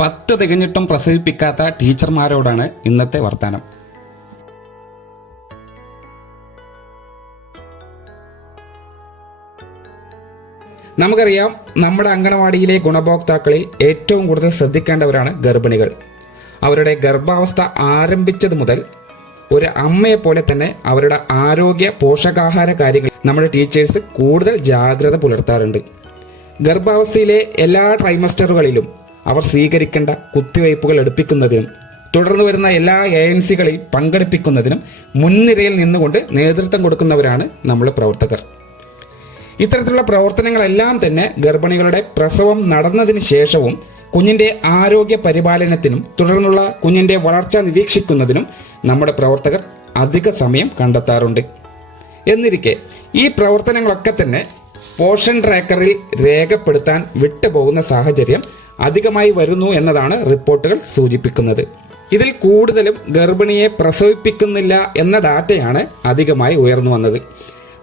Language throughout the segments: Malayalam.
പത്ത് തികഞ്ഞിട്ടും പ്രസവിപ്പിക്കാത്ത ടീച്ചർമാരോടാണ് ഇന്നത്തെ വർത്തമാനം നമുക്കറിയാം നമ്മുടെ അങ്കണവാടിയിലെ ഗുണഭോക്താക്കളിൽ ഏറ്റവും കൂടുതൽ ശ്രദ്ധിക്കേണ്ടവരാണ് ഗർഭിണികൾ. അവരുടെ ഗർഭാവസ്ഥ ആരംഭിച്ചത് മുതൽ ഒരു അമ്മയെ പോലെ തന്നെ അവരുടെ ആരോഗ്യ പോഷകാഹാര കാര്യങ്ങൾ നമ്മുടെ ടീച്ചേഴ്സ് കൂടുതൽ ജാഗ്രത പുലർത്താറുണ്ട്. ഗർഭാവസ്ഥയിലെ എല്ലാ ട്രൈമസ്റ്ററുകളിലും അവർ സ്വീകരിക്കേണ്ട കുത്തിവയ്പ്പുകൾ എടുപ്പിക്കുന്നതിനും തുടർന്ന് വരുന്ന എല്ലാ ഏജൻസികളിൽ പങ്കെടുപ്പിക്കുന്നതിനും മുൻനിരയിൽ നിന്നുകൊണ്ട് നേതൃത്വം കൊടുക്കുന്നവരാണ് നമ്മൾ പ്രവർത്തകർ. ഇത്തരത്തിലുള്ള പ്രവർത്തനങ്ങളെല്ലാം തന്നെ ഗർഭിണികളുടെ പ്രസവം നടന്നതിന് ശേഷവും കുഞ്ഞിന്റെ ആരോഗ്യ പരിപാലനത്തിനും തുടർന്നുള്ള കുഞ്ഞിന്റെ വളർച്ച നിരീക്ഷിക്കുന്നതിനും നമ്മുടെ പ്രവർത്തകർ അധിക സമയം കണ്ടെത്താറുണ്ട്. എന്നിരിക്കെ ഈ പ്രവർത്തനങ്ങളൊക്കെ തന്നെ പോഷൻ ട്രാക്കറിൽ രേഖപ്പെടുത്താൻ വിട്ടുപോകുന്ന സാഹചര്യം അധികമായി വരുന്നു എന്നതാണ് റിപ്പോർട്ടുകൾ സൂചിപ്പിക്കുന്നത്. ഇതിൽ കൂടുതലും ഗർഭിണിയെ പ്രസവിപ്പിക്കുന്നില്ല എന്ന ഡാറ്റയാണ് അധികമായി ഉയർന്നു വന്നത്.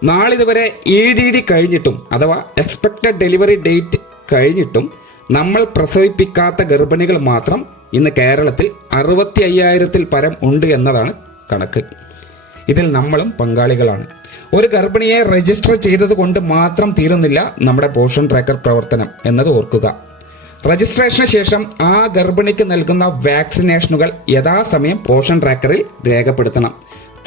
നാളിതുവരെ ഇ ഡി ഡി കഴിഞ്ഞിട്ടും അഥവാ എക്സ്പെക്റ്റഡ് ഡെലിവറി ഡേറ്റ് കഴിഞ്ഞിട്ടും നമ്മൾ പ്രസവിപ്പിക്കാത്ത ഗർഭിണികൾ മാത്രം ഇന്ന് കേരളത്തിൽ അറുപത്തി അയ്യായിരത്തിൽ പരം ഉണ്ട് എന്നതാണ് കണക്ക്. ഇതിൽ നമ്മളും പങ്കാളികളാണ്. ഒരു ഗർഭിണിയെ രജിസ്റ്റർ ചെയ്തത് കൊണ്ട് മാത്രം തീരുന്നില്ല നമ്മുടെ പോഷൻ ട്രാക്കർ പ്രവർത്തനം എന്നത് ഓർക്കുക. രജിസ്ട്രേഷന് ശേഷം ആ ഗർഭിണിക്ക് നൽകുന്ന വാക്സിനേഷനുകൾ യഥാസമയം പോഷൻ ട്രാക്കറിൽ രേഖപ്പെടുത്തണം.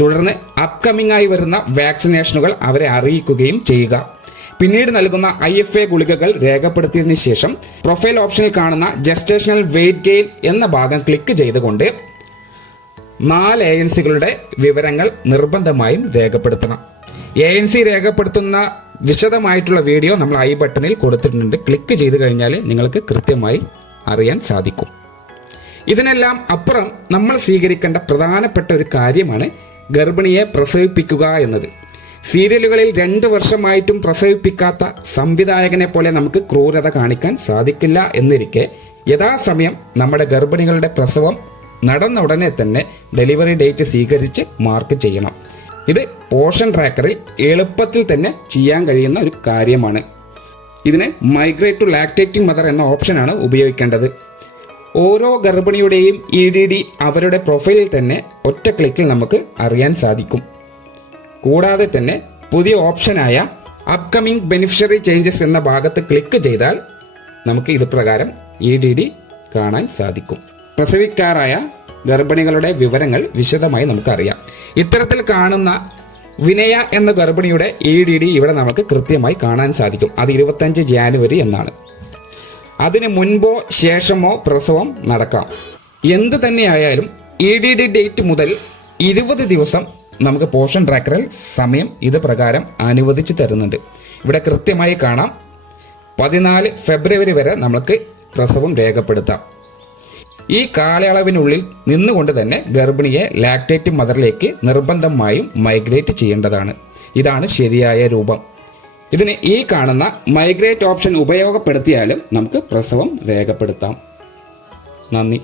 തുടർന്ന് അപ്കമിംഗ് ആയി വരുന്ന വാക്സിനേഷനുകൾ അവരെ അറിയിക്കുകയും ചെയ്യുക. പിന്നീട് നൽകുന്ന ഐ എഫ് എ ഗുളികകൾ രേഖപ്പെടുത്തിയതിനു ശേഷം പ്രൊഫൈൽ ഓപ്ഷനിൽ കാണുന്ന ജസ്റ്റേഷണൽ വെയിറ്റ് ഗെയിൻ എന്ന ഭാഗം ക്ലിക്ക് ചെയ്തുകൊണ്ട് നാല് ഏജൻസികളുടെ വിവരങ്ങൾ നിർബന്ധമായും രേഖപ്പെടുത്തണം. ഏജൻസി രേഖപ്പെടുത്തുന്ന വിശദമായിട്ടുള്ള വീഡിയോ നമ്മൾ ഐ ബട്ടണിൽ കൊടുത്തിട്ടുണ്ട്. ക്ലിക്ക് ചെയ്ത് കഴിഞ്ഞാൽ നിങ്ങൾക്ക് കൃത്യമായി അറിയാൻ സാധിക്കും. ഇതിനെല്ലാം അപ്പുറം നമ്മൾ സ്വീകരിക്കേണ്ട പ്രധാനപ്പെട്ട ഒരു കാര്യമാണ് ഗർഭിണിയെ പ്രസവിപ്പിക്കുക എന്നത്. സീരിയലുകളിൽ രണ്ട് വർഷമായിട്ടും പ്രസവിപ്പിക്കാത്ത സംവിധായകനെ പോലെ നമുക്ക് ക്രൂരത കാണിക്കാൻ സാധിക്കില്ല എന്നിരിക്കെ യഥാസമയം നമ്മുടെ ഗർഭിണികളുടെ പ്രസവം നടന്ന ഉടനെ തന്നെ ഡെലിവറി ഡേറ്റ് സ്വീകരിച്ച് മാർക്ക് ചെയ്യണം. ഇത് പോഷൻ ട്രാക്കറിൽ എളുപ്പത്തിൽ തന്നെ ചെയ്യാൻ കഴിയുന്ന ഒരു കാര്യമാണ്. ഇതിന് മൈഗ്രേറ്റ് ടു ലാക്ടേറ്റിംഗ് മദർ എന്ന ഓപ്ഷനാണ് ഉപയോഗിക്കേണ്ടത്. ഓരോ ഗർഭിണിയുടെയും ഇ ഡി ഡി അവരുടെ പ്രൊഫൈലിൽ തന്നെ ഒറ്റ ക്ലിക്കിൽ നമുക്ക് അറിയാൻ സാധിക്കും. കൂടാതെ തന്നെ പുതിയ ഓപ്ഷനായ അപ്കമിംഗ് ബെനിഫിഷ്യറി ചേഞ്ചസ് എന്ന ഭാഗത്ത് ക്ലിക്ക് ചെയ്താൽ നമുക്ക് ഇത് പ്രകാരം ഇ ഡി ഡി കാണാൻ സാധിക്കും. പ്രസവിക്കാറായ ഗർഭിണികളുടെ വിവരങ്ങൾ വിശദമായി നമുക്കറിയാം. ഇത്തരത്തിൽ കാണുന്ന വിനയ എന്ന ഗർഭിണിയുടെ ഇ ഡി ഡി ഇവിടെ നമുക്ക് കൃത്യമായി കാണാൻ സാധിക്കും. അത് ഇരുപത്തഞ്ച് ജാനുവരി എന്നാണ്. അതിന് മുൻപോ ശേഷമോ പ്രസവം നടക്കാം. എന്ത് തന്നെയായാലും ഇ ഡി ഡി ഡേറ്റ് മുതൽ ഇരുപത് ദിവസം നമുക്ക് പോഷൻ ട്രാക്കറിൽ സമയം ഇത് പ്രകാരം അനുവദിച്ച് തരുന്നുണ്ട്. ഇവിടെ കൃത്യമായി കാണാം. പതിനാല് ഫെബ്രുവരി വരെ നമുക്ക് പ്രസവം രേഖപ്പെടുത്താം. ഈ കാലയളവിനുള്ളിൽ നിന്നുകൊണ്ട് തന്നെ ഗർഭിണിയെ ലാക്ടേറ്റ് മദറിലേക്ക് നിർബന്ധമായും മൈഗ്രേറ്റ് ചെയ്യേണ്ടതാണ്. ഇതാണ് ശരിയായ രൂപം. ഇതിന് ഈ കാണുന്ന മൈഗ്രേറ്റ് ഓപ്ഷൻ ഉപയോഗപ്പെടുത്തിയാലും നമുക്ക് പ്രസവം രേഖപ്പെടുത്താം. നന്ദി.